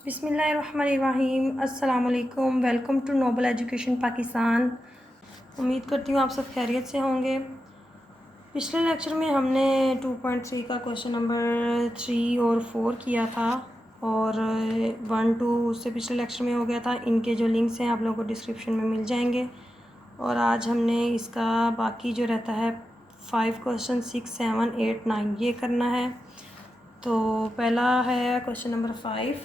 बिस्मिल्लाहिर्रहमानिर्रहीम। अस्सलाम वालेकुम। Welcome to noble education Pakistan. उम्मीद करती हूँ आप सब खैरियत से होंगे। पिछले लेक्चर में हमने 2.3 का क्वेश्चन नंबर 3 और 4 किया था और 1 2 उससे पिछले लेक्चर में हो गया था। इनके जो लिंक्स हैं आप लोगों को डिस्क्रिप्शन में मिल जाएंगे। और आज हमने इसका बाकी जो रहता है 5 क्वेश्चन 6 7 8 9 ये करना है। तो पहला है question number 5।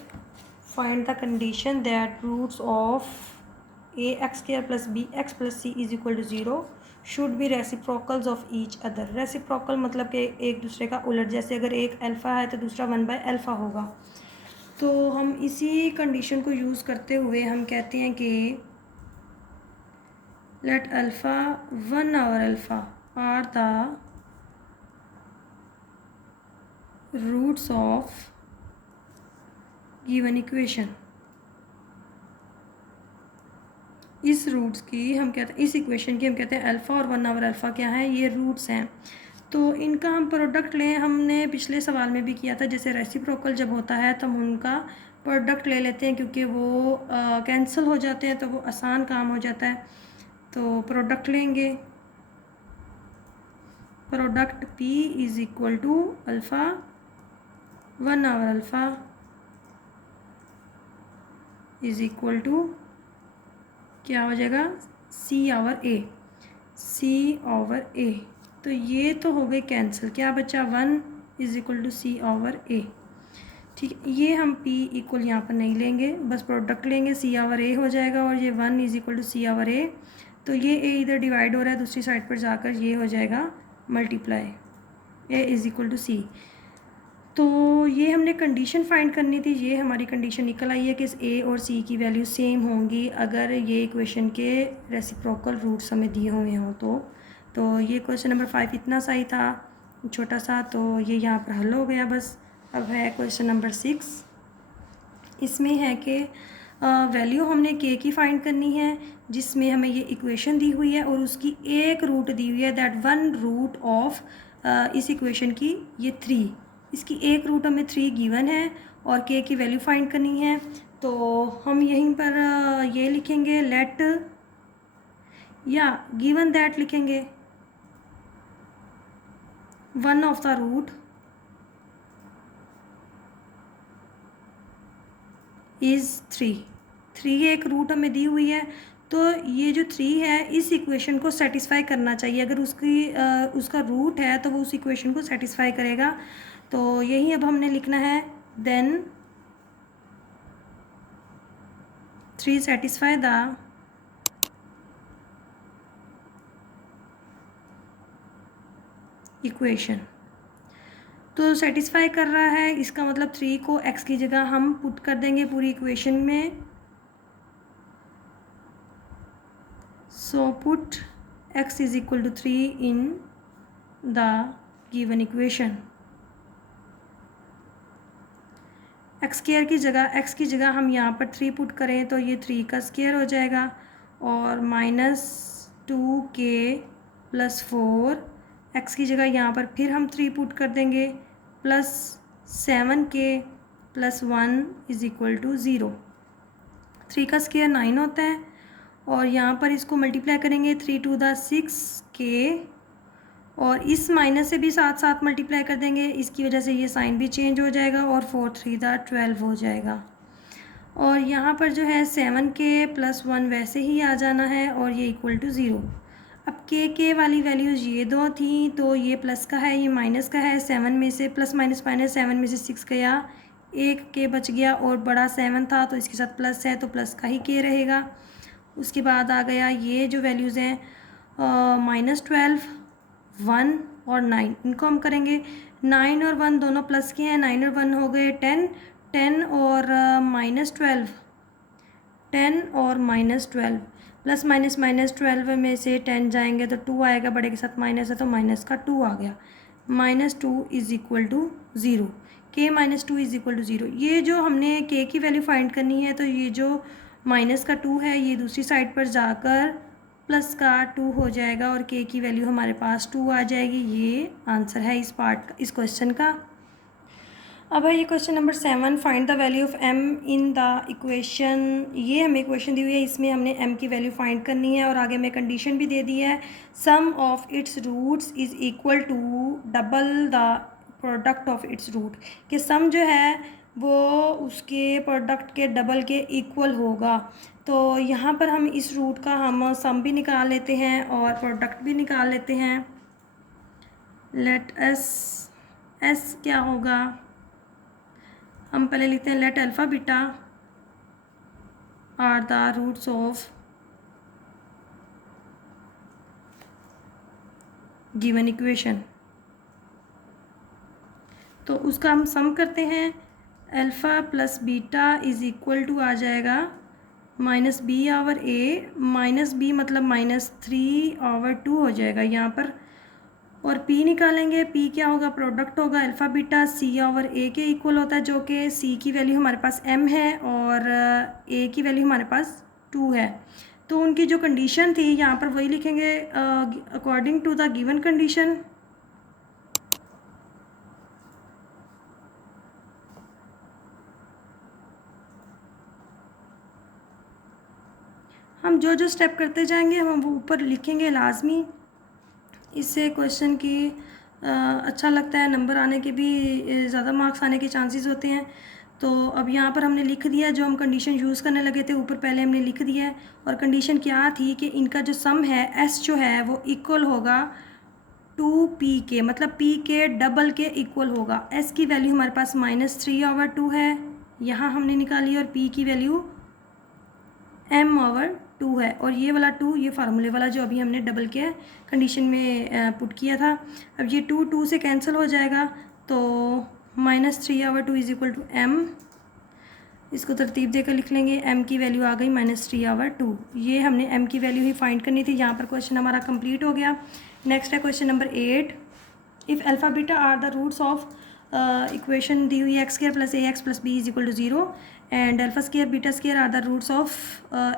Find the condition that roots of ax² + bx + c = 0 should be reciprocals of each other. Reciprocal मतलब कि एक दूसरे का उलट, जैसे अगर एक अल्फ़ा है तो दूसरा 1/अल्फ़ा होगा। तो हम इसी कंडीशन को यूज़ करते हुए हम कहते हैं कि लेट अल्फ़ा 1/अल्फ़ा are the roots of given equation. इस रूट्स की हम कहते हैं, इस इक्वेशन की हम कहते हैं अल्फ़ा और 1/अल्फ़ा क्या है, ये रूट्स हैं। तो इनका हम प्रोडक्ट लें, हमने पिछले सवाल में भी किया था। जैसे रेसिप्रोकल जब होता है तो हम उनका प्रोडक्ट ले लेते हैं क्योंकि वो कैंसिल हो जाते हैं तो वो आसान काम हो जाता है। तो प्रोडक्ट लेंगे, प्रोडक्ट P = अल्फ़ा 1/अल्फ़ा = क्या हो जाएगा, C/A। C/A तो ये तो हो गई कैंसिल, क्या बचा 1 = C/A। ठीक है, ये हम P इक्वल यहाँ पर नहीं लेंगे, बस प्रोडक्ट लेंगे, C/A हो जाएगा और ये 1 = C/A। तो ये A इधर डिवाइड हो रहा है, दूसरी साइड पर जाकर ये हो जाएगा मल्टीप्लाई, A = C। तो ये हमने कंडीशन फाइंड करनी थी। ये हमारी कंडीशन निकल आई है कि इस A और C की वैल्यू सेम होंगी अगर ये इक्वेशन के रेसिप्रोकल रूट्स हमें दिए हुए हों। तो ये क्वेश्चन नंबर 5 इतना सा ही था, छोटा सा, तो ये यहाँ पर हल हो गया बस। अब है क्वेश्चन नंबर 6। इसमें है कि वैल्यू हमने K की फाइंड करनी है जिसमें हमें ये इक्वेशन दी हुई है और उसकी एक रूट दी हुई है, दैट वन रूट ऑफ इस इक्वेशन की ये 3, इसकी एक रूट हमें 3 गिवन है और K की वैल्यू फाइंड करनी है। तो हम यहीं पर ये लिखेंगे लेट, या गिवन दैट लिखेंगे, one of the root is 3 एक रूट हमें दी हुई है। तो ये जो 3 है इस इक्वेशन को सेटिस्फाई करना चाहिए। अगर उसका रूट है तो वो उस इक्वेशन को सेटिस्फाई करेगा। तो यही अब हमने लिखना है, देन 3 सेटिस्फाई द इक्वेशन। तो सेटिस्फाई कर रहा है, इसका मतलब 3 को x की जगह हम पुट कर देंगे पूरी इक्वेशन में। So put x = 3 in the given equation. x² की जगह हम यहाँ पर 3 पुट करें तो ये 3 का स्क्वायर हो जाएगा और -2k + 4, x की जगह यहाँ पर फिर हम 3 पुट कर देंगे, प्लस 7k + 1 = 0। 3 का स्क्वायर 9 होता है और यहाँ पर इसको मल्टीप्लाई करेंगे 3 × 6k और इस माइनस से भी साथ साथ मल्टीप्लाई कर देंगे, इसकी वजह से ये साइन भी चेंज हो जाएगा और 4 3 12 हो जाएगा। और यहाँ पर जो है 7k + 1 वैसे ही आ जाना है और ये = 0। अब के वाली वैल्यूज़ ये दो थी, तो ये प्लस का है ये माइनस का है। 7 में से प्लस माइनस माइनस 7 में से 6 गया, एक के बच गया और बड़ा 7 था तो इसके साथ प्लस है तो प्लस का ही के रहेगा। उसके बाद आ गया ये जो वैल्यूज़ हैं -12, 1 और 9, इनको हम करेंगे। 9 और 1 दोनों प्लस के हैं, 9 और 1 हो गए 10, 10 और -12, 10 और -12, प्लस माइनस -12 में से 10 जाएंगे तो 2 आएगा, बड़े के साथ माइनस है तो माइनस का 2 आ गया। -2 = 0, k - 2 = 0। ये जो हमने k की वैल्यू फाइंड करनी है तो ये जो -2 है ये दूसरी साइड पर जाकर +2 हो जाएगा और k की वैल्यू हमारे पास 2 आ जाएगी। ये आंसर है इस पार्ट का, इस क्वेश्चन का। अब है ये question number 7, find the value of m in the equation. ये हमें इक्वेशन दी हुई है, इसमें हमने m की वैल्यू फाइंड करनी है और आगे हमें कंडीशन भी दे दी है, sum of its roots is equal to double the product of its root, कि सम जो है वो उसके प्रोडक्ट के डबल के इक्वल होगा। तो यहाँ पर हम इस रूट का हम सम भी निकाल लेते हैं और प्रोडक्ट भी निकाल लेते हैं। लेट एस क्या होगा, हम पहले लिखते हैं let alpha beta are the roots of given equation. तो उसका हम सम करते हैं, alpha plus beta is equal to आ जाएगा minus B over A, minus B मतलब -3/2 हो जाएगा यहाँ पर। और p निकालेंगे, p क्या होगा, प्रोडक्ट होगा अल्फ़ा बीटा c/a के इक्वल होता है, जो कि c की वैल्यू हमारे पास m है और a की वैल्यू हमारे पास 2 है। तो उनकी जो कंडीशन थी यहाँ पर वही लिखेंगे, according to the given condition. हम जो जो स्टेप करते जाएंगे हम वो ऊपर लिखेंगे लाजमी। इससे क्वेश्चन की अच्छा लगता है, नंबर आने के भी ज़्यादा मार्क्स आने के चांसेस होते हैं। तो अब यहाँ पर हमने लिख दिया, जो हम कंडीशन यूज़ करने लगे थे ऊपर पहले हमने लिख दिया है। और कंडीशन क्या थी कि इनका जो सम है एस जो है वो इक्वल होगा 2p के, मतलब p के डबल के इक्वल होगा। s की वैल्यू हमारे पास -3/2 है, यहाँ हमने निकाली, और p की वैल्यू m/2 है। और ये वाला 2 ये फार्मूले वाला जो अभी हमने डबल के कंडीशन में पुट किया था। अब ये 2 से कैंसिल हो जाएगा, तो -3/2 इज़ इक्वल टू m। इसको तरतीब देकर लिख लेंगे, m की वैल्यू आ गई -3/2। ये हमने m की वैल्यू ही फाइंड करनी थी। यहाँ पर क्वेश्चन हमारा कंप्लीट हो गया। नेक्स्ट है question number 8, if alpha beta are the roots of equation दी हुई x² + ax + b is equal to 0 and alpha square beta square are the roots of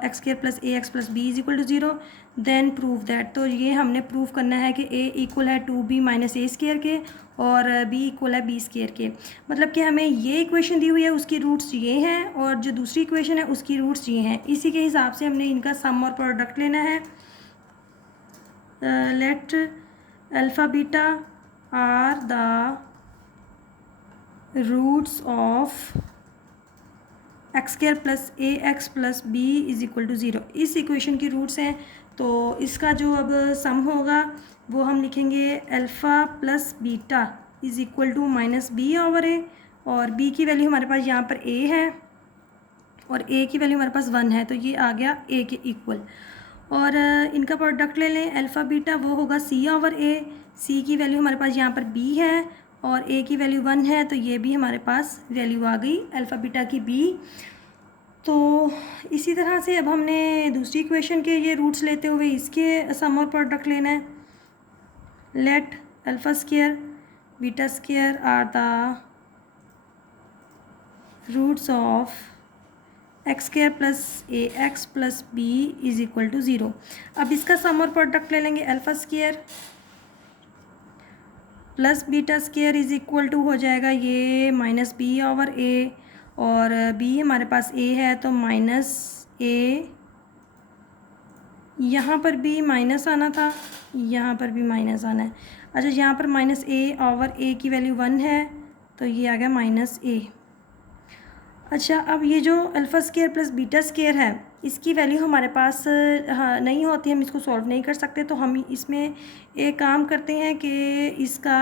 x² + ax + b is equal to 0, then prove that. तो ये हमने prove करना है कि a equal है 2b - a² के और b इक्वल है b² के। मतलब कि हमें ये इक्वेशन दी हुई है उसकी रूट्स ये हैं और जो दूसरी इक्वेशन है उसकी रूट्स ये हैं। इसी के हिसाब से हमने इनका सम और प्रोडक्ट लेना है। Let alpha beta are the roots of x² + ax + b is equal to 0। इस इक्वेशन की रूट्स हैं, तो इसका जो अब सम होगा वो हम लिखेंगे alpha plus beta is equal to -b/a, और b की वैल्यू हमारे पास यहाँ पर a है और a की वैल्यू हमारे पास 1 है, तो ये आ गया a के इक्वल। और इनका प्रोडक्ट ले लें, अल्फ़ा बीटा वो होगा c/a, c की वैल्यू हमारे पास यहाँ पर b है और a की वैल्यू 1 है, तो ये भी हमारे पास वैल्यू आ गई अल्फ़ा बीटा की b। तो इसी तरह से अब हमने दूसरी इक्वेशन के ये रूट्स लेते हुए इसके सम और प्रोडक्ट लेना है। Let alpha square beta square are the roots of x² + ax + b is equal to 0। अब इसका सम और प्रोडक्ट ले लेंगे, alpha square plus beta square is equal to हो जाएगा ये -b/a, और b हमारे पास a है तो -a, यहाँ पर भी माइनस आना था, यहाँ पर भी माइनस आना है। अच्छा, यहाँ पर -a/a की वैल्यू 1 है, तो ये आ गया -a। अच्छा, अब ये जो alpha square plus beta square है इसकी वैल्यू हमारे पास नहीं होती, हम इसको सॉल्व नहीं कर सकते। तो हम इसमें एक काम करते हैं कि इसका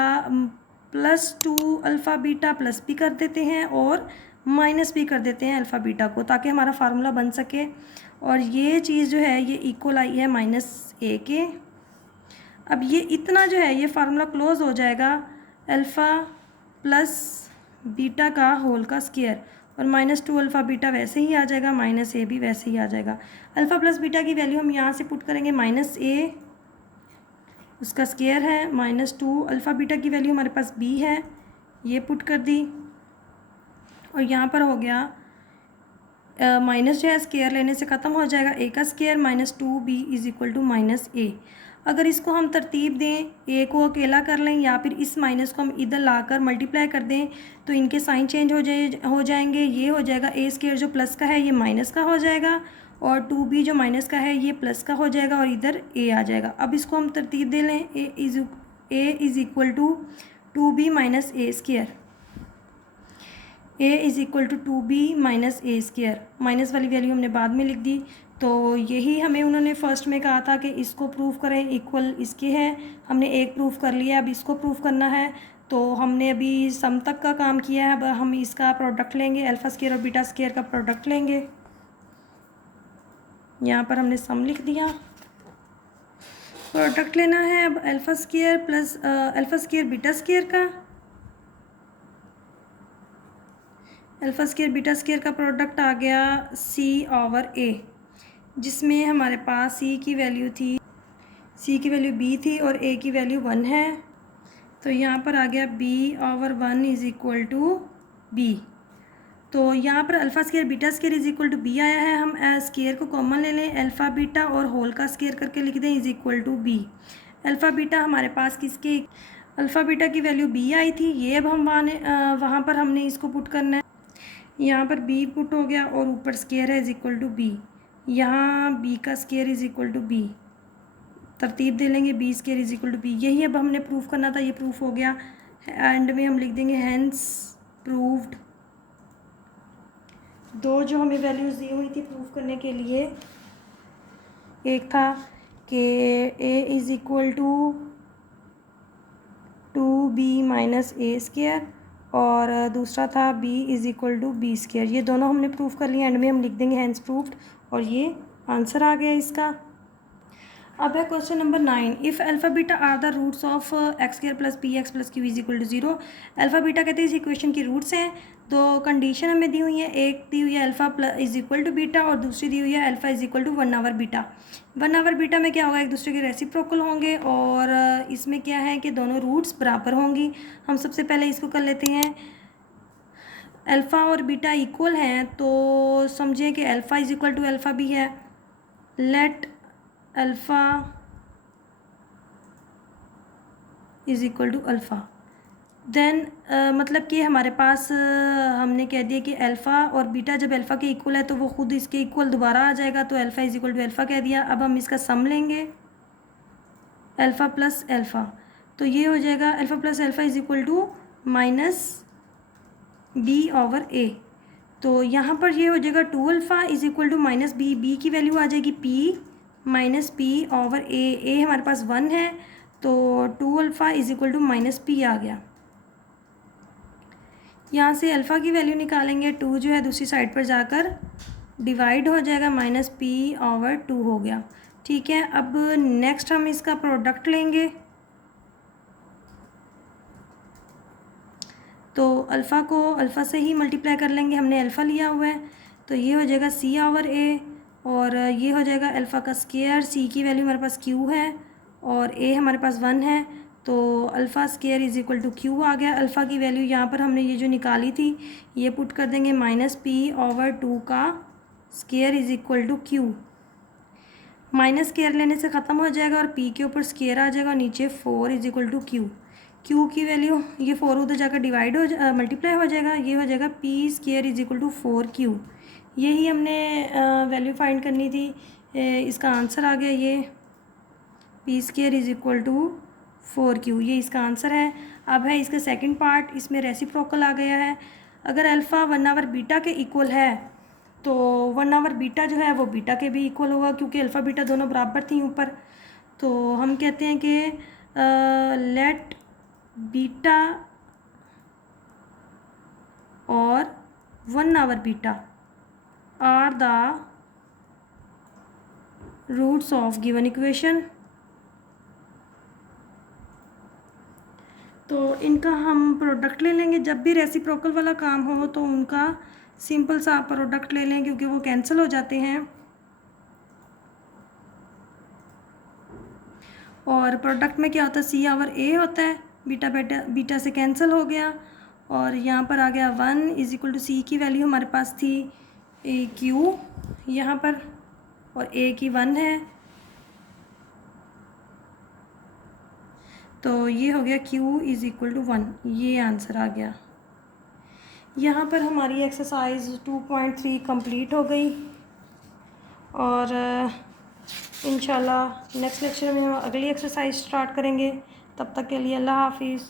+2 अल्फ़ा बीटा प्लस भी कर देते हैं और माइनस भी कर देते हैं अल्फ़ा बीटा को, ताकि हमारा फार्मूला बन सके। और ये चीज़ जो है ये इक्वल आई है -a के। अब ये इतना जो है ये फार्मूला क्लोज हो जाएगा अल्फ़ा प्लस बीटा का होल का स्केयर, और -2 अल्फ़ा बीटा वैसे ही आ जाएगा, -a भी वैसे ही आ जाएगा। अल्फ़ा प्लस बीटा की वैल्यू हम यहाँ से पुट करेंगे -a, उसका स्केयर है, -2 अल्फ़ा बीटा की वैल्यू हमारे पास b है, ये पुट कर दी, और यहाँ पर हो गया माइनस जो है स्केयर लेने से ख़त्म हो जाएगा, a का square -2b is equal to -a। अगर इसको हम तरतीब दें, ए को अकेला कर लें या फिर इस माइनस को हम इधर लाकर मल्टीप्लाई कर दें तो इनके साइन चेंज हो जाएंगे। ये हो जाएगा ए स्क्वायर जो प्लस का है ये माइनस का हो जाएगा, और 2b जो माइनस का है ये प्लस का हो जाएगा, और इधर ए आ जाएगा। अब इसको हम तरतीब दे लें, a is equal to 2b minus a square. A is equal to 2b minus a square. Minus वाली वैल्यू हमने बाद में लिख दी। तो यही हमें उन्होंने फर्स्ट में कहा था कि इसको प्रूफ करें, इक्वल इसके हैं। हमने एक प्रूफ कर लिया, अब इसको प्रूफ करना है। तो हमने अभी सम तक का काम किया है, अब हम इसका प्रोडक्ट लेंगे, अल्फ़ा स्क्वायर और बीटा स्क्वायर का प्रोडक्ट लेंगे। यहाँ पर हमने सम लिख दिया। प्रोडक्ट लेना है अब alpha square plus alpha square beta square का। अल्फ़ा स्क्वायर बीटा स्क्वायर का प्रोडक्ट आ गया सी ओवर ए, जिसमें हमारे पास सी की वैल्यू थी, सी की वैल्यू बी थी और ए की वैल्यू 1 है। तो यहाँ पर आ गया b over 1 is equal to b. तो यहाँ पर alpha square beta square is equal to b आया है। हम स्क्वायर को कॉमन ले लें, अल्फ़ा बीटा और होल का स्क्वायर करके लिख दें is equal to b. Alpha beta हमारे पास किसके, अल्फ़ा बीटा की वैल्यू बी आई थी, ये अब हम वहाँ पर हमने इसको पुट करना है। यहाँ पर बी पुट हो गया और ऊपर स्क्वायर है इज़ इक्वल टू बी। यहाँ बी का square is equal to b, तरतीब दे लेंगे, b square is equal to b. यही अब हमने प्रूफ करना था, ये प्रूफ हो गया। एंड में हम लिख देंगे हैंस प्रूव्ड। दो जो हमें वैल्यूज़ दी हुई थी प्रूफ करने के लिए, एक था कि a is equal to 2b minus a square और दूसरा था b is equal to b square. ये दोनों हमने प्रूफ कर लिया। एंड में हम लिख देंगे हैंस प्रूफ्ड, और ये आंसर आ गया इसका। अब है question number 9। If alpha beta are the roots of x square plus p x plus q is equal to 0। Alpha beta कहते हैं इस इक्वेशन की रूट्स हैं। दो कंडीशन हमें दी हुई है, एक दी हुई है alpha plus is equal to beta और दूसरी दी हुई है alpha is equal to 1 over beta. 1 over beta में क्या होगा, एक दूसरे के रेसिप्रोकल होंगे, और इसमें क्या है कि दोनों रूट्स बराबर होंगी। हम सबसे पहले इसको कर लेते हैं, अल्फ़ा और बीटा इक्वल हैं तो समझें कि alpha is equal to alpha भी है। Let alpha is equal to alpha. Then मतलब कि हमारे पास हमने कह दिया कि अल्फ़ा और बीटा जब अल्फ़ा के इक्वल है तो वो खुद इसके इक्वल दोबारा आ जाएगा, तो alpha is equal to alpha कह दिया। अब हम इसका सम लेंगे, अल्फ़ा प्लस अल्फ़ा, तो ये हो जाएगा alpha plus alpha is equal to minus B over A. तो यहाँ पर ये हो जाएगा 2 alpha is equal to minus B. B की वैल्यू आ जाएगी P minus P over A. A हमारे पास 1 है तो 2 alpha is equal to minus P आ गया। यहाँ से अल्फ़ा की वैल्यू निकालेंगे, 2 जो है दूसरी साइड पर जाकर डिवाइड हो जाएगा, माइनस पी ओवर 2 हो गया। ठीक है, अब नेक्स्ट हम इसका प्रोडक्ट लेंगे। तो अल्फ़ा को अल्फ़ा से ही मल्टीप्लाई कर लेंगे, हमने अल्फ़ा लिया हुआ है, तो ये हो जाएगा सी ओवर ए, और ये हो जाएगा अल्फ़ा का स्क्वायर। सी की वैल्यू हमारे पास क्यू है और ए हमारे पास 1 है, तो alpha square is equal to Q आ गया। अल्फ़ा की वैल्यू यहाँ पर हमने ये जो निकाली थी ये पुट कर देंगे, माइनस पी ओवर 2 का square is equal to q. Minus square लेने से ख़त्म हो जाएगा और पी के ऊपर स्क्वायर आ जाएगा, नीचे 4 is equal to q. Q की वैल्यू ये 4 उधर जाकर डिवाइड हो मल्टीप्लाई हो जाएगा, ये हो जाएगा p square is equal to 4 q. यही हमने वैल्यू फाइंड करनी थी, इसका आंसर आ गया ये p square is equal to 4 q, ये इसका आंसर है। अब है इसका सेकंड पार्ट, इसमें रेसिप्रोकल आ गया है। अगर अल्फ़ा 1 आवर बीटा के इक्वल है तो 1 आवर बीटा जो है वो बीटा के भी इक्वल होगा, क्योंकि अल्फ़ा बीटा दोनों बराबर थी ऊपर। तो हम कहते हैं कि लेट बीटा और 1 over beta are the roots of given equation. तो इनका हम प्रोडक्ट ले लेंगे। जब भी रेसिप्रोकल वाला काम हो तो उनका सिंपल सा प्रोडक्ट ले लें, क्योंकि वो कैंसिल हो जाते हैं। और प्रोडक्ट में क्या होता है, सी ओवर ए होता है, बीटा बीटा से कैंसिल हो गया, और यहाँ पर आ गया 1 इज़ इक्वल टू सी की वैल्यू हमारे पास थी ए क्यू यहाँ पर, और ए की 1 है, तो ये हो गया q इज़ इक्वल टू 1, ये आंसर आ गया। यहाँ पर हमारी एक्सरसाइज 2.3 कंप्लीट हो गई और इंशाल्लाह नेक्स्ट लेक्चर में हम अगली एक्सरसाइज स्टार्ट करेंगे। तब तक के लिए अल्लाह हाफिज़।